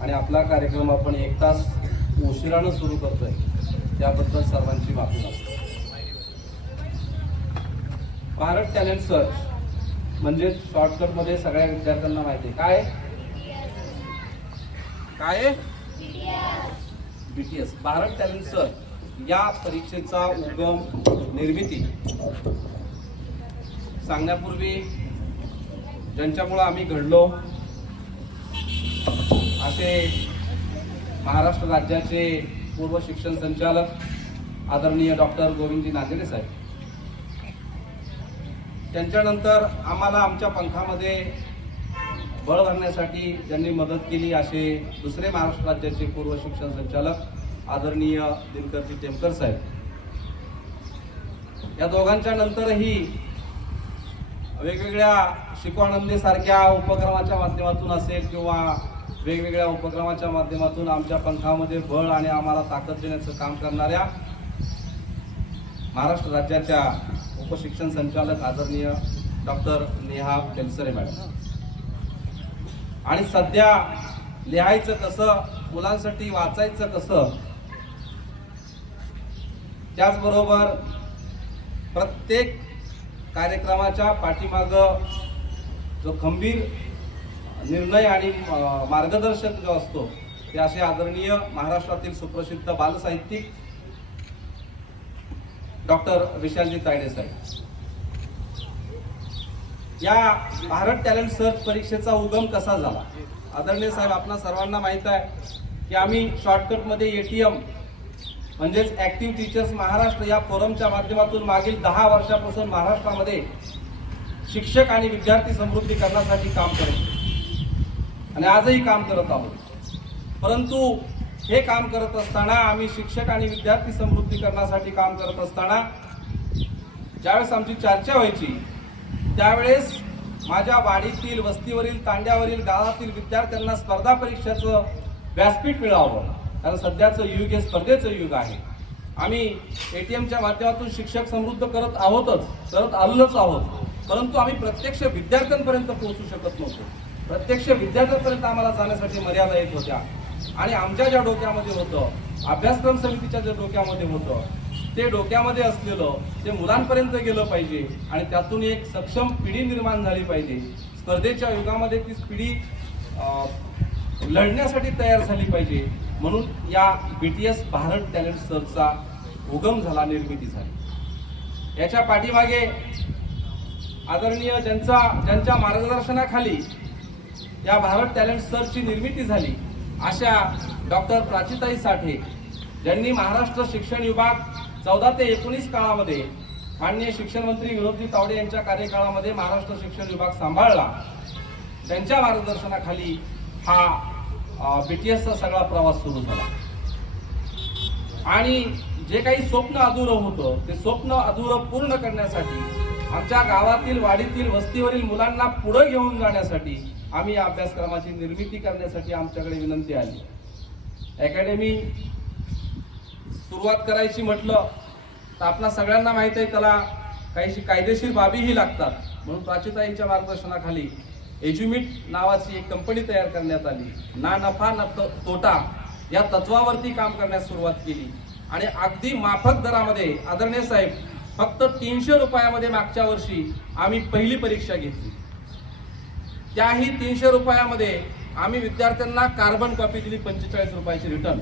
आणि आपला कार्यक्रम आपण एक तास उशिरानं सुरू करतोय. त्याबद्दल सर्वांची माफी मागतो. भारत टॅलेंट सर्च म्हणजे शॉर्टकटमध्ये सगळ्या विद्यार्थ्यांना माहिती आहे. काय? काय? B T S Bharat talent search या परीक्षेचा उगम निर्मिती. सांगण्यापूर्वी ज्यांच्यामुळं आम्ही घडलो असे महाराष्ट्र राज्याचे पूर्व शिक्षण संचालक आदरणीय डॉक्टर गोविंदजी नांदेडे साहेब. त्यांच्यानंतर आम्हाला आमच्या पंखामध्ये बळ भरण्यासाठी ज्यांनी मदत केली असे दुसरे महाराष्ट्र राज्याचे पूर्व शिक्षण संचालक आदरणीय दिनकरजी टेमकर साहेब. या दोघांच्या नंतरही वेगवेगळ्या शिकवानंदीसारख्या उपक्रमाच्या माध्यमातून असेल किंवा वेगवेगळ्या उपक्रमाच्या माध्यमातून आमच्या पंखामध्ये बळ आणि आम्हाला ताकद देण्याचं काम करणाऱ्या महाराष्ट्र राज्याच्या उपशिक्षण संचालक आदरणीय डॉक्टर नेहा बेलसरे मॅडम. आणि सध्या लिहायचं कसं मुलांसाठी वाचायचं कसं त्याचबरोबर प्रत्येक कार्यक्रमाच्या पाठीमाग जो खंबीर निर्णय आणि मार्गदर्शक जो असतो ते असे आदरणीय महाराष्ट्रातील सुप्रसिद्ध बालसाहित्यिक डॉक्टर विशालजी तायडे साहेब या भारत टॅलेंट सर्च परीक्षेचा उगम कसा झाला आदरणीय साहेब आपणा सर्वांना माहीत आहे की आम्ही शॉर्टकटमध्ये ए टी एम म्हणजेच ॲक्टिव्ह टीचर्स महाराष्ट्र या फोरमच्या माध्यमातून मागील दहा वर्षापासून महाराष्ट्रामध्ये शिक्षक आणि विद्यार्थी समृद्धी करण्यासाठी काम करत होतो. आणि आजही काम करत आहोत. परंतु हे काम करत असताना आम्ही शिक्षक आणि विद्यार्थी समृद्धीकरणासाठी काम करत असताना ज्यावेळेस आमची चर्चा व्हायची त्यावेळेस माझ्या वाडीतील वस्तीवरील तांड्यावरील गावातील विद्यार्थ्यांना स्पर्धा परीक्षेचं व्यासपीठ मिळावं. कारण सध्याचं युग हे स्पर्धेचं युग आहे. आम्ही एटीएमच्या माध्यमातून शिक्षक समृद्ध करत आहोतच करत आलोच आहोत. परंतु आम्ही प्रत्यक्ष विद्यार्थ्यांपर्यंत पोहोचू शकत नव्हतो. प्रत्यक्ष विद्यार्थ्यांपर्यंत आम्हाला जाण्यासाठी मर्यादा येत होत्या. आणि आमच्या ज्या डोक्यामध्ये होतं अभ्यासक्रम समितीच्या ज्या डोक्यामध्ये होतं ते डोक्यामध्ये असलेलं ते मुलांपर्यंत गेलं पाहिजे आणि त्यातून एक सक्षम पिढी निर्माण झाली पाहिजे. स्पर्धेच्या युगामध्ये ती पिढी लढण्यासाठी तयार झाली पाहिजे. म्हणून या B T S Bharat talent सर्चचा उगम झाला निर्मिती झाली. याच्या पाठीमागे आदरणीय ज्यांचा ज्यांच्या मार्गदर्शनाखाली या भारत टॅलेंट सर्चची निर्मिती झाली अशा डॉक्टर प्राचीताई साठे ज्यांनी महाराष्ट्र शिक्षण विभाग चौदा ते एकोणीस काळामध्ये माननीय शिक्षण मंत्री विनोदजी तावडे यांच्या कार्यकाळामध्ये महाराष्ट्र शिक्षण विभाग सांभाळला. त्यांच्या मार्गदर्शनाखाली हा बी टी एसचा सगळा प्रवास सुरू झाला. आणि जे काही स्वप्न अधुरं होतं ते स्वप्न अधुरं पूर्ण करण्यासाठी आमच्या गावातील वाडीतील वस्तीवरील मुलांना पुढे घेऊन जाण्यासाठी आम्ही या अभ्यासक्रमाची निर्मिती करण्यासाठी आमच्याकडे विनंती आली अकॅडमी सुरुवात करायची म्हटलं तर आपणा सगळ्यांना माहीत आहे त्याला काहीशी कायदेशीर बाबीही लागतात. म्हणून प्राचीताईंच्या मार्गदर्शनाखाली एज्युमिट नावाची एक कंपनी तयार करण्यात आली. ना नफा ना तोटा या तत्वावरती काम करण्यास सुरुवात केली. आणि अगदी माफक दरामध्ये आदरणीय साहेब फक्त तीनशे रुपयामध्ये मागच्या वर्षी आम्ही पहिली परीक्षा घेतली. त्याही तीनशे रुपयामध्ये आम्ही विद्यार्थ्यांना कार्बन कॉपी दिली पंचेचाळीस रुपयाची रिटर्न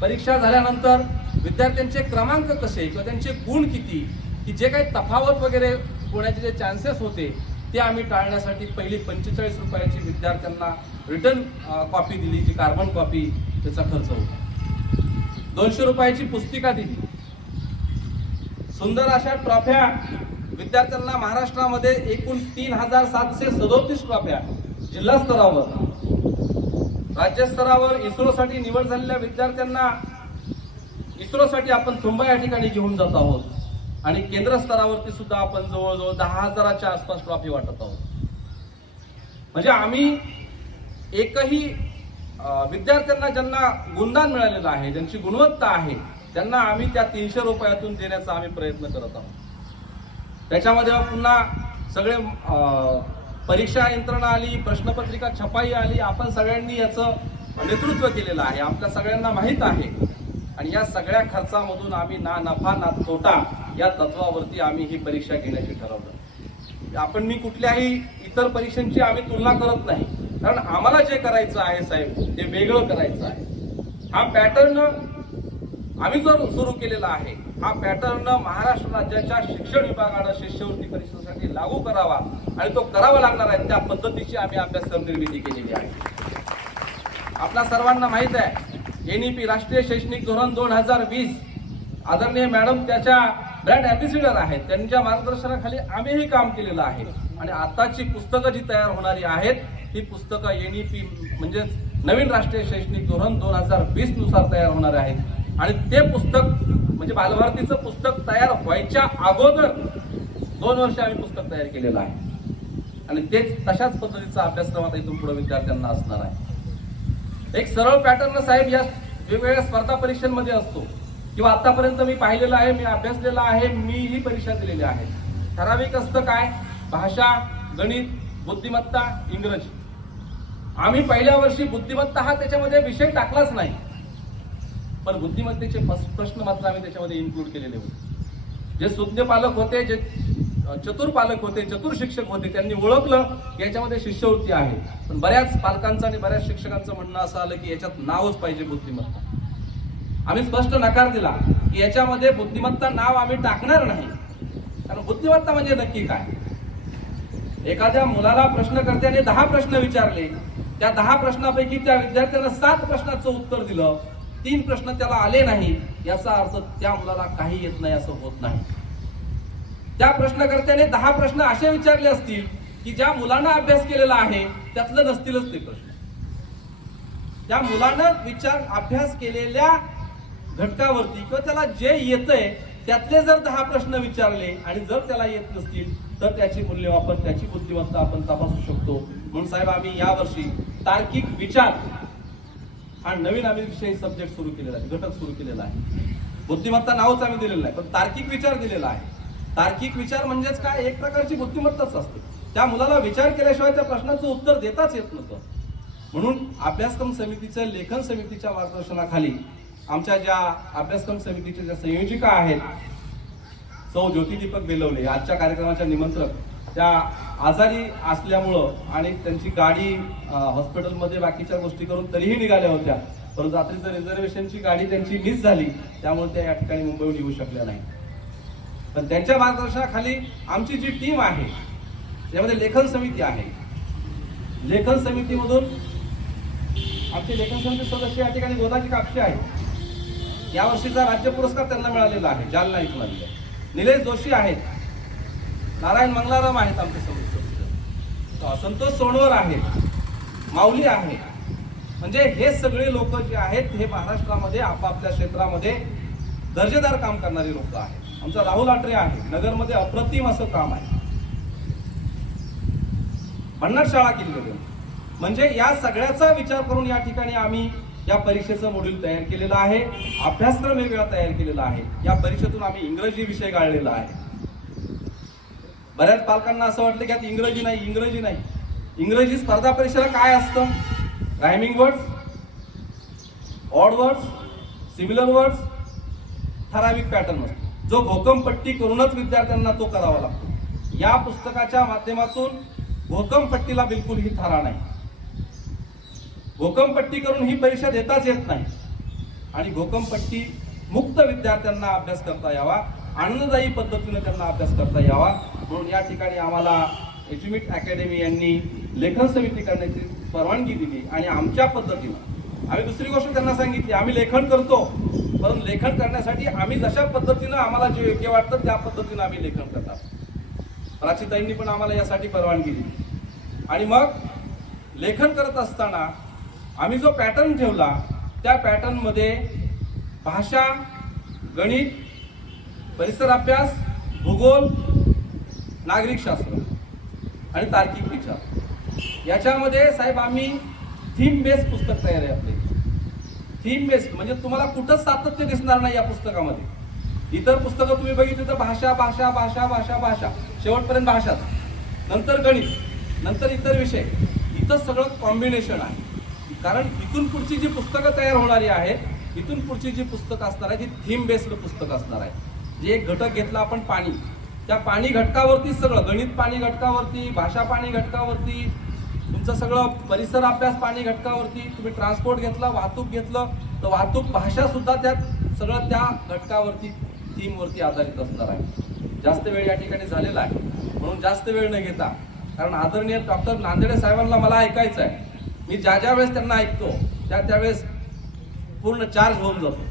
परीक्षा झाल्यानंतर विद्यार्थ्यांचे क्रमांक कसे किंवा त्यांचे गुण किती की जे काही तफावत वगैरे होण्याचे जे चान्सेस होते ते आम्ही टाळण्यासाठी पहिली पंचेचाळीस रुपयाची विद्यार्थ्यांना रिटर्न कॉपी दिली जी कार्बन कॉपी त्याचा खर्च होता. दोनशे रुपयाची पुस्तिका दिली. सुंदर अशा ट्रॉफ्या विद्यार्थ्यांना महाराष्ट्रामध्ये एकूण तीन हजार सातशे सदोतीस ट्रॉफ्या जिल्हा स्तरावर. राज्यस्तरावर इस्रोसाठी निवड झालेल्या विद्यार्थ्यांना इस्रोसाठी आपण थुंबा या ठिकाणी घेऊन जात आहोत. आणि केंद्र स्तरावरती सुद्धा आपण जवळजवळ दहा हजाराच्या आसपास ट्रॉफी वाटत आहोत. म्हणजे आम्ही एकही विद्यार्थ्यांना ज्यांना गुणदान मिळालेलं आहे ज्यांची गुणवत्ता आहे त्यांना आम्ही त्या तीनशे रुपयातून देण्याचा आम्ही प्रयत्न करत आहोत. त्याच्यामध्ये पुन्हा सगळे परीक्षा यंत्रणा आली प्रश्नपत्रिका छपाई आली आपण सगळ्यांनी याचं नेतृत्व केलेलं आहे. आपल्या सगळ्यांना माहीत आहे. आणि या सगळ्या खर्चामधून आम्ही ना नफा ना तोटा या तत्वावरती आम्ही ही परीक्षा घेण्याची ठरवलं आपण मी कुठल्याही इतर परीक्षांची आम्ही तुलना करत नाही. कारण आम्हाला जे करायचं आहे साहेब ते वेगळं करायचं आहे. हा पॅटर्न आम्ही जर सुरू केलेला आहे हा पॅटर्न महाराष्ट्र राज्याच्या शिक्षण विभागानं शिष्यवृत्ती परीक्षेसाठी लागू करावा आणि तो करावा लागणार आहे त्या पद्धतीची आम्ही अभ्यासक्रम निर्मिती केलेली आहे. आपल्या सर्वांना माहीत आहे एन ई पी राष्ट्रीय शैक्षणिक धोरण दोन हजार वीस आदरणीय मॅडम त्याच्या ब्रँड अँबेसिडर आहेत त्यांच्या मार्गदर्शनाखाली आम्हीही काम केलेलं आहे. आणि आताची पुस्तकं जी तयार होणारी आहेत ही पुस्तकं एन ई पी म्हणजेच नवीन राष्ट्रीय शैक्षणिक धोरण दोन हजार वीसनुसार तयार होणार आहेत. आणि ते पुस्तक म्हणजे बालभारतीचं पुस्तक तयार व्हायच्या अगोदर दोन वर्ष आम्ही पुस्तक तयार केलेलं आहे. आणि तेच तशाच पद्धतीचा अभ्यासक्रम आता इथून पुढे विद्यार्थ्यांना असणार आहे. एक सरळ पॅटर्न साहेब या वेगवेगळ्या स्पर्धा परीक्षांमध्ये असतो. किंवा आतापर्यंत मी पाहिलेलं आहे मी अभ्यासलेला आहे मी ही परीक्षा दिलेली आहे. ठराविक असतं काय? भाषा गणित बुद्धिमत्ता इंग्रजी. आम्ही पहिल्या वर्षी बुद्धिमत्ता हा त्याच्यामध्ये विषय टाकलाच नाही. पण बुद्धिमत्तेचे प्रश्न मात्र आम्ही त्याच्यामध्ये इन्क्लूड केलेले होते. जे सुज्ञ पालक होते जे चतुर पालक होते चतुर शिक्षक होते त्यांनी ओळखलं की याच्यामध्ये शिष्यवृत्ती आहे. पण बऱ्याच पालकांचं आणि बऱ्याच शिक्षकांचं म्हणणं असं आलं की याच्यात नावच पाहिजे बुद्धिमत्ता. आम्ही स्पष्ट नकार दिला की याच्यामध्ये बुद्धिमत्ता नाव आम्ही टाकणार नाही. कारण बुद्धिमत्ता म्हणजे नक्की काय? एखाद्या मुलाला प्रश्नकर्त्याने दहा प्रश्न विचारले. त्या दहा प्रश्नापैकी त्या विद्यार्थ्यानं सात प्रश्नाचं उत्तर दिलं. तीन प्रश्न त्याला आले नाही याचा अर्थ त्या मुलाला काही येत नाही असं होत नाही. त्या प्रश्नकर्त्याने दहा प्रश्न असे विचारले असतील की ज्या मुलांना अभ्यास केलेला आहे त्यातलं नसतीलच ते प्रश्न. त्या मुलानं विचार अभ्यास केलेल्या घटकावरती किंवा त्याला जे येतंय त्यातले जर दहा प्रश्न विचारले आणि जर त्याला येत नसतील तर त्याची मूल्यमापन त्याची बुद्धिमत्ता आपण तपासू शकतो. म्हणून साहेब आम्ही यावर्षी तार्किक विचार हा नवीन आम्ही विषय सब्जेक्ट सुरू केलेला आहे घटक सुरू केलेला आहे. बुद्धिमत्ता नावच आम्ही दिलेलं नाही पण तार्किक विचार दिलेला आहे. तार्किक विचार म्हणजेच काय? एक प्रकारची बुद्धिमत्ताच असते. त्या मुलाला विचार केल्याशिवाय त्या प्रश्नाचं उत्तर देताच येत नव्हतं. म्हणून अभ्यासक्रम समितीचं लेखन समितीच्या मार्गदर्शनाखाली आमच्या ज्या अभ्यासक्रम समितीच्या ज्या संयोजिका आहेत सौ ज्योतिदीपक बेलवले आजच्या कार्यक्रमाच्या निमंत्रक त्या आजारी असल्यामुळं आणि त्यांची गाडी हॉस्पिटलमध्ये बाकीच्या गोष्टी करून तरीही निघाल्या होत्या परंतु रात्रीचं रिझर्वेशनची गाडी त्यांची मिस झाली त्यामुळे त्या या ठिकाणी मुंबईहून येऊ शकल्या नाही पण त्यांच्या मार्गदर्शनाखाली आमची जी टीम आहे त्यामध्ये लेखन समिती आहे. लेखन समितीमधून आमचे लेखन समिती सदस्य या ठिकाणी गोदाजी कापशी आहेत. यावर्षीचा राज्य पुरस्कार त्यांना मिळालेला आहे जालना इथला. निलेश जोशी आहेत. नारायण मंगलाराम आहेत आमच्यासमोर सदस्य संतोष सोनवर आहे माऊली आहे. म्हणजे हे सगळे लोक जे आहेत हे महाराष्ट्रामध्ये आपापल्या क्षेत्रामध्ये दर्जेदार काम करणारी लोक आहेत. आमचा राहुल आटरे आहे. नगरमध्ये अप्रतिम असं काम आहे. भन्नाट शाळा केलेली म्हणजे या सगळ्याचा विचार करून या ठिकाणी आम्ही या परीक्षेचं मॉड्यूल तयार केलेलं आहे. अभ्यासक्रम वेगळा तयार केलेला आहे. या परीक्षेतून आम्ही इंग्रजी विषय गाळलेला आहे. बऱ्याच पालकांना असं वाटलं की आता इंग्रजी नाही इंग्रजी नाही. इंग्रजी स्पर्धा परीक्षेला काय असतं? Rhyming words odd words similar words ठराविक पॅटर्न असतो. जो भोकमपट्टी करूनच विद्यार्थ्यांना तो करावा लागतो. या पुस्तकाच्या माध्यमातून भोकमपट्टीला बिलकुल ही थारा नाही. भोकमपट्टी करून ही परीक्षा देताच येत नाही. आणि भोकमपट्टी मुक्त विद्यार्थ्यांना अभ्यास करता यावा. आनंददायी पद्धतीनं त्यांना अभ्यास करता यावा. म्हणून या ठिकाणी आम्हाला एज्युमिट अकॅडमी यांनी लेखन समिती करण्याची परवानगी दिली आणि आमच्या पद्धतीनं आम्ही दुसरी गोष्ट त्यांना सांगितली आम्ही लेखन करतो. परंतु लेखन करण्यासाठी आम्ही जशा पद्धतीनं आम्हाला जे योग्य वाटतं त्या पद्धतीनं आम्ही लेखन करतात. प्राचीताईंनी पण आम्हाला यासाठी परवानगी दिली. आणि मग लेखन करत असताना आम्ही जो पॅटर्न ठेवला त्या पॅटर्नमध्ये भाषा गणित परिसर अभ्यास भूगोल नागरिकशास्त्र आणि तार्किक विचार. याच्यामध्ये साहेब आम्ही थीम बेस्ड पुस्तक तयार आहे आपले. थीम बेस्ड म्हणजे तुम्हाला कुठंच सातत्य दिसणार नाही या पुस्तकामध्ये. इतर पुस्तकं तुम्ही बघितली तर भाषा भाषा भाषा भाषा भाषा. शेवटपर्यंत भाषाच नंतर गणित नंतर इतर विषय. इथं सगळं कॉम्बिनेशन आहे. कारण इथून पुढची जी पुस्तकं तयार होणारी आहेत इथून पुढची जी पुस्तकं असणार आहे ती थीम बेस्ड पुस्तकं असणार आहे जे एक घटक घेतला आपण पाणी त्या पाणी घटकावरतीच सगळं गणित पाणी घटकावरती भाषा पाणी घटकावरती तुमचं सगळं परिसर अभ्यास पाणी घटकावरती तुम्ही ट्रान्सपोर्ट घेतला वाहतूक घेतलं तर वाहतूक भाषा सुद्धा त्यात सगळं त्या घटकावरती थीमवरती आधारित असणार आहे. जास्त वेळ या ठिकाणी झालेला आहे. म्हणून जास्त वेळ न घेता कारण आदरणीय डॉक्टर नांदेडे साहेबांना मला ऐकायचं आहे. मी ज्या ज्या वेळेस त्यांना ऐकतो त्या त्यावेळेस पूर्ण चार्ज होऊन जातो.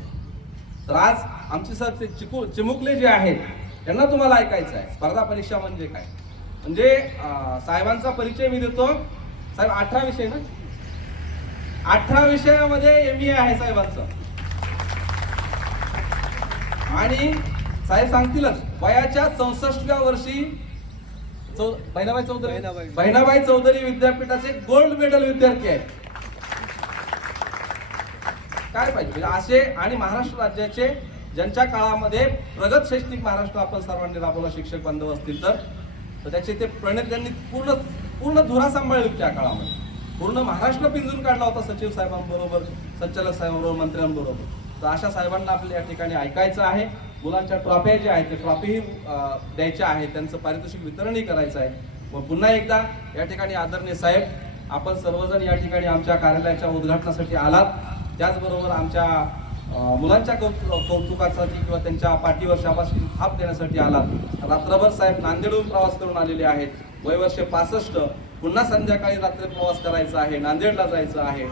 तर आज आमचे सर ते चिकू चिमुकले जे आहेत त्यांना तुम्हाला ऐकायचं आहे. स्पर्धा परीक्षा म्हणजे काय? म्हणजे साहेबांचा परिचय मी देतो. साहेब अठरा विषय ना? अठरा विषयामध्ये एम ए आहे साहेबांचं. आणि साहेब सांगतीलच वयाच्या चौसष्टव्या वर्षी चौ बहिणाबाई चौधरी. बहिणाबाई. बहिणाबाई चौधरी विद्यापीठाचे गोल्ड मेडल विद्यार्थी आहेत. काय पाहिजे? म्हणजे असे आणि महाराष्ट्र राज्याचे ज्यांच्या काळामध्ये प्रगत शैक्षणिक महाराष्ट्र आपण सर्वांनी राबवला शिक्षक बांधव असतील तर तर त्याचे ते प्रणित त्यांनी पूर्ण पूर्ण धुरा सांभाळली त्या काळामध्ये. पूर्ण महाराष्ट्र पिंजून काढला होता सचिव साहेबांबरोबर संचालक साहेबांबरोबर मंत्र्यांबरोबर. तर अशा साहेबांना आपल्या या ठिकाणी ऐकायचं आहे. मुलांच्या ट्रॉफ्या ज्या आहेत ते ट्रॉफीही द्यायच्या आहेत. त्यांचं पारितोषिक वितरणही करायचं आहे. व पुन्हा एकदा या ठिकाणी आदरणीय साहेब आपण सर्वजण या ठिकाणी आमच्या कार्यालयाच्या उद्घाटनासाठी आलात. त्याचबरोबर आमच्या मुलांच्या कौतु कौतुकासाठी किंवा त्यांच्या पाठीवर शाबासकी थाप देण्यासाठी आलात रात्रभर साहेब नांदेडहून प्रवास करून आलेले आहेत. वयवर्षे पासष्ट. पुन्हा संध्याकाळी रात्री प्रवास करायचा आहे. नांदेडला जायचं आहे.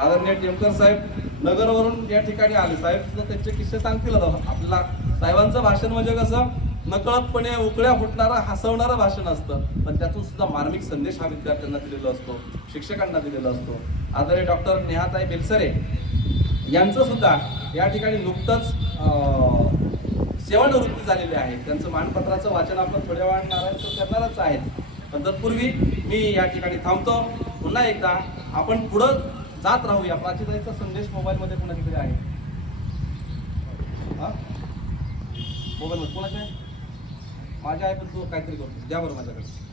आदरणीय टेमकर साहेब नगरवरून या ठिकाणी आले. साहेब त्यांचे किस्से सांगतील आपला आपल्याला साहेबांचं भाषण म्हणजे कसं? नकळतपणे उकळ्या फुटणारं हसवणारं भाषण असतं. पण त्यातून सुद्धा मार्मिक संदेश हा विद्यार्थ्यांना दिलेला असतो. शिक्षकांना दिलेला असतो. आदरणीय डॉक्टर नेहाताई बेलसरे यांचं सुद्धा या ठिकाणी नुकतंच सेवानिवृत्ती झालेली आहे. त्यांचं मानपत्राचं वाचन आपण थोड्या वेळा नारायण करणारच आहेत. पण तत्पूर्वी मी या ठिकाणी थांबतो. पुन्हा एकदा आपण पुढं जात राहूया. प्राचीताईचा संदेश मोबाईलमध्ये कोणाकडे आहे? हा? मोबाईलमध्ये कोणाचा आहे? माझ्या आहे पण तू काहीतरी करतो द्या बरं माझ्याकडे.